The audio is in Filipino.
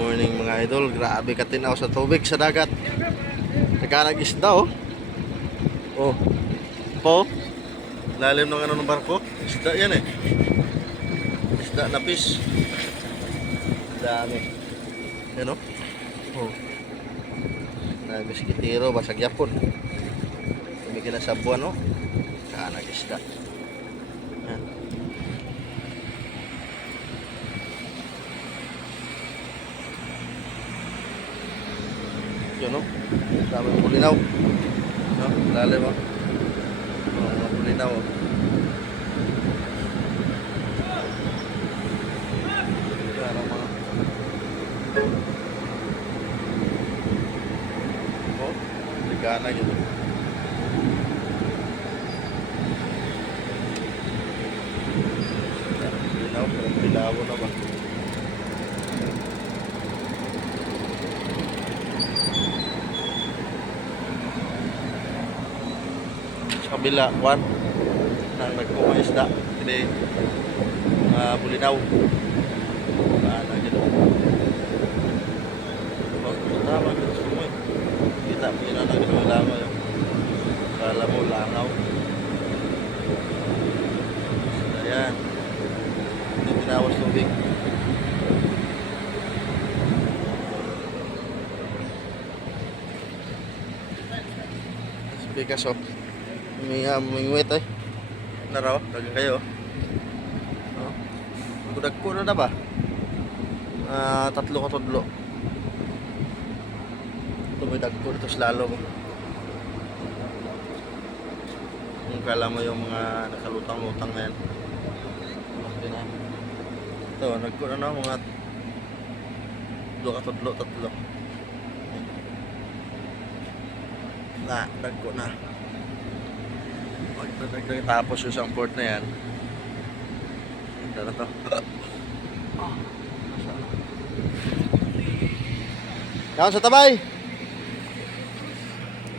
morning mga idol. Grabe ka tinaw sa tubig sa dagat. Nagkanag isda oh. Oh. Po. Lalim ng ano ng barko. Isda yan eh. Isda na fish. Dami. Yan oh. Oh. Na biskitero basag yapon. Tumigil na sa buwan oh. Kanag isda. Yan. Yun no? Dami ng bulinaw. No? Lalim oh. Oh, mga bulinaw oh. Parang mga... Oh, ligana yun. Bulinaw, parang bilawo na ba? Sa kabila, one nang nagkuha isda hindi uh, bulinaw. Na gito oh, tama gito sa mo kita mo yun na gito langaw yun kala mo langaw. Ayan hindi tinawas tubig of may uh, may wet eh. Naraw, dagang kayo. Oh. Budag ko na na ba? Ah, tatlo ka tudlo. Tumidag ko lalo mo. Kung kala mo yung mga nakalutang-lutang na yan. Ito, nagko na na mga tatlo ka tudlo, tatlo. Na, Pag tapos yung isang port na yan, ganda na to. Yan sa tabay!